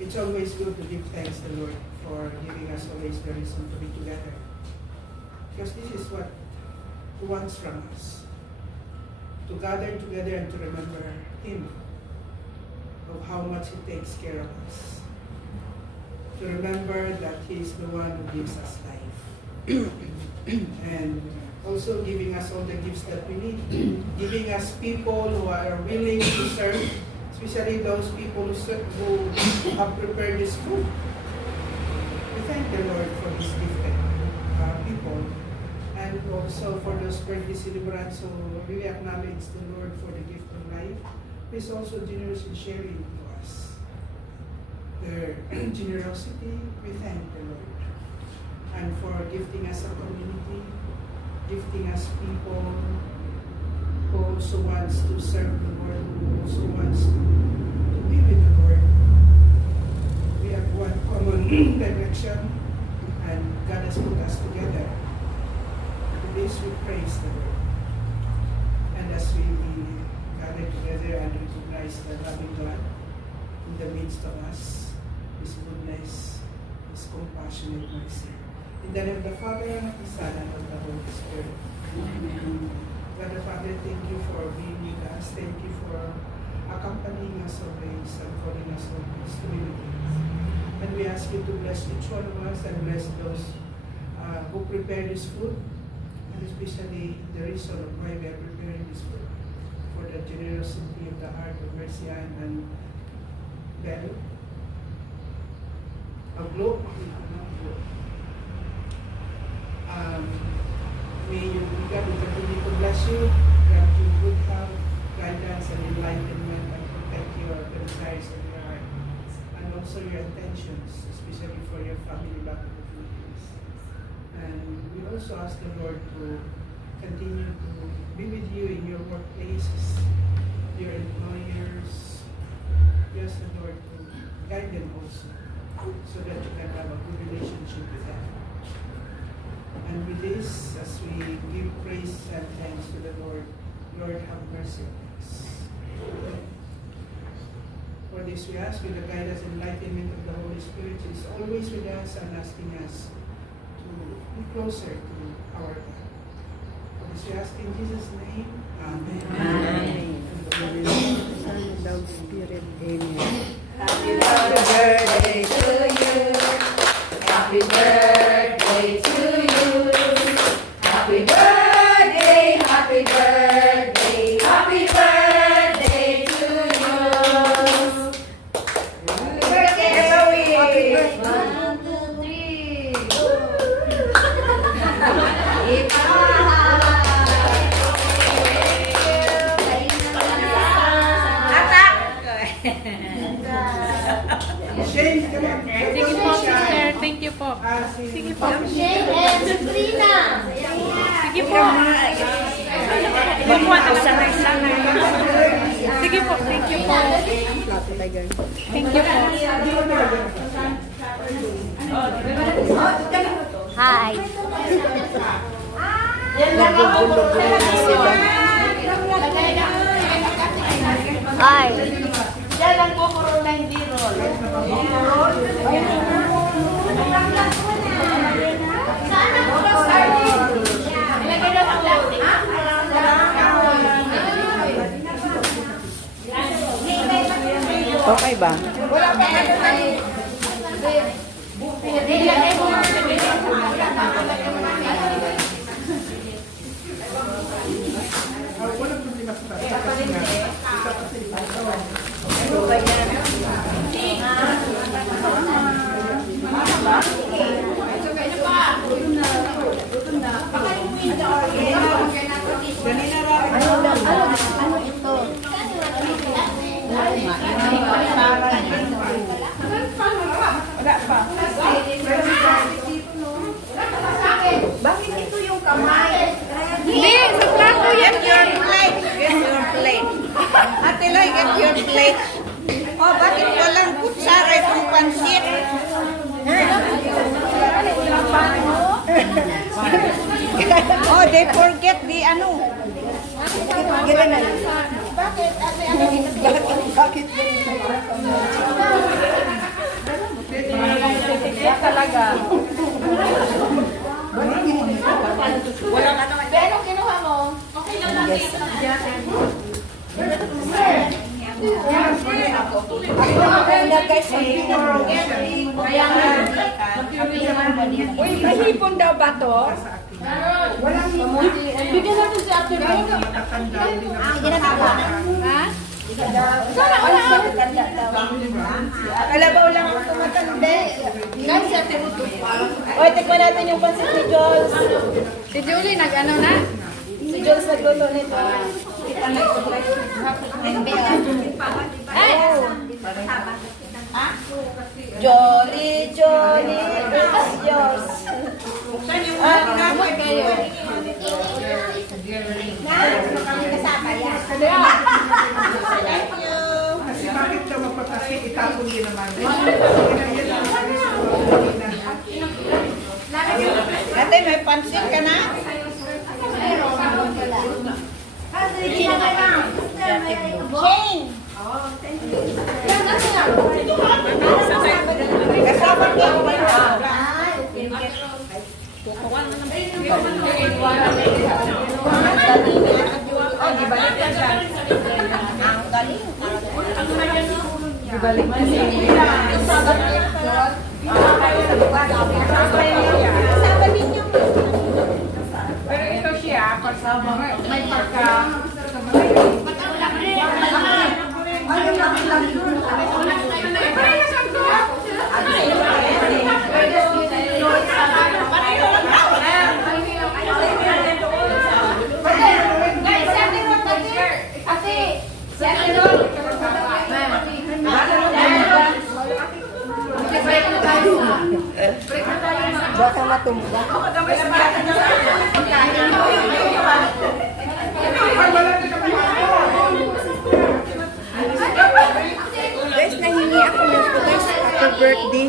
it's always good to give thanks to the Lord for giving us always the reason to be together. Because this is what He wants from us. To gather together and to remember Him, of how much He takes care of us. To remember that He is the one who gives us life. And also giving us all the gifts that we need. Giving us people who are willing to serve, especially those people who have prepared this food. We thank the Lord for these gifted people. And also for those birthday celebrants who really acknowledge the Lord for the gift of life. Who is also generous in sharing to us. Their generosity, we thank the Lord. And for gifting us a community, gifting us people who also wants to serve the Lord, who also wants to be with the Lord. We have one common direction, and God has put us together. For this we praise the Lord. And as we gather together and recognize the loving God in the midst of us, His goodness, His compassionate mercy. In the name of the Father, and of the Son, and of the Holy Spirit. Amen. God the Father, thank you for being with us. Thank you for accompanying us always and calling us always to be with us. And we ask you to bless each one of us and bless those who prepare this food, and especially the reason of why we are preparing this food, for the generosity of the heart of Mercy and Bell. A globe. May you, God will continue to bless you, grant you good health, guidance, and enlightenment, and protect your desires of your heart, and also your intentions, especially for your family back in the Philippines. And we also ask the Lord to continue to be with you in your workplaces, your employers. We ask the Lord to guide them also, so that you can have a good relationship with them. And with this, as we give praise and thanks to the Lord, Lord, have mercy on us. For this we ask you, the guidance and enlightenment of the Holy Spirit is always with us and asking us to be closer to our God. For this we ask in Jesus' name. Amen. Amen. Amen. Son, Dog Spirit, Amen. Happy birthday to you. Happy birthday to you. Happy birthday, happy birthday, happy birthday to you. Happy birthday, Zoe. 1, 2, 3. Shane, come on. Sige po, sister. Thank you po. Sige po. Shane and Sabrina. Sige po. Makuha na sanay-sanay. Sige po. Thank you po. Thank you po. Hi. Hi. Yan lang po, puro lang D-roll. Sana po lang sardine. Ilagay lang ang plastic. Okay ba? Wala pa ilagay mo. Walang problema sa taas. Ano ito? Wala pa. Bakit ito yung kamay? Hindi, sa plato yan. Your plate. Get your plate. Ate Loy, get your plate. Oh, bakit walang kutsara itong pansit? Oh, they forget the ano. Bakit? Bakit? Pero kinuha mo. Okay na guys. Uy, mahipon daw ba to? Bigyan natin si Ate Bing. Matatanda din ako. Ha? Kalabaw lang ang tumatanda. Guys, si Ate Ruto. Oy, tikman natin yung pansit ni Jules. Si Julie, nag-ano na? Si Jules nagluto nito. Kita na ito. Ay! Jolly, Jolly, it's yours. Kamot kayo. Kasi bakit siya magpapasi, itapon din naman. Ate, may pansit ka na? Jane! Kasama niya ako Pero ito siya, kasama. May pagka... Baka matumba. Guys, nahingi ako nito guys. Happy birthday.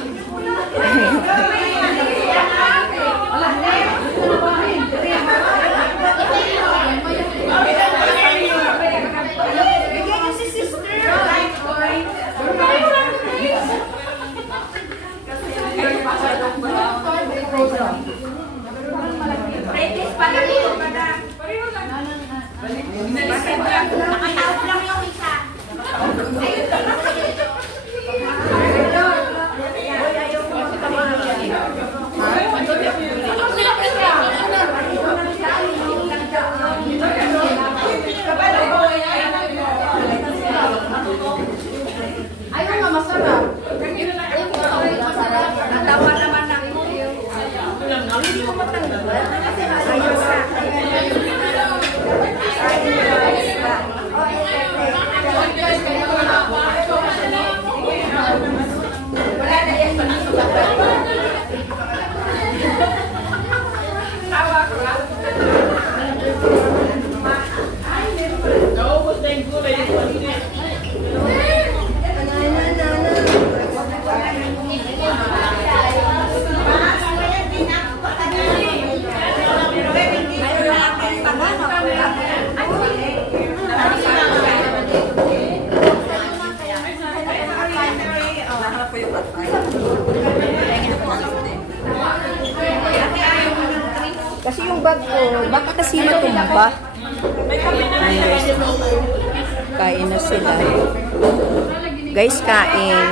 Ayaw nga, masarap. Natawa naman ng hindi ko matanggal. Ayaw sa Kasi yung bag ko, baka kasi matumba. Ayan guys. Kain na sila. Guys, kain.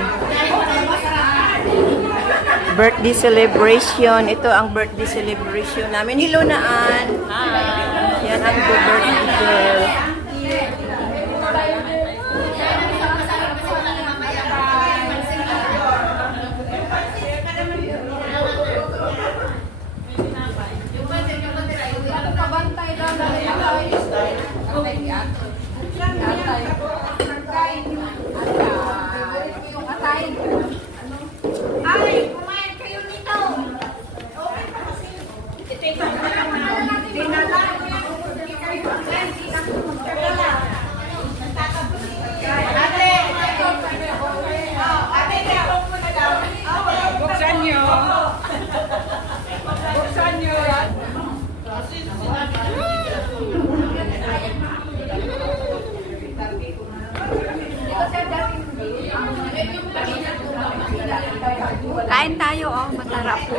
Birthday celebration. Ito ang birthday celebration namin. Hello Naan. Yan ang birthday girl. Ay, kumain kayo nito. Ito yung dinala ko yan. Kain tayo, oh. Masarap po.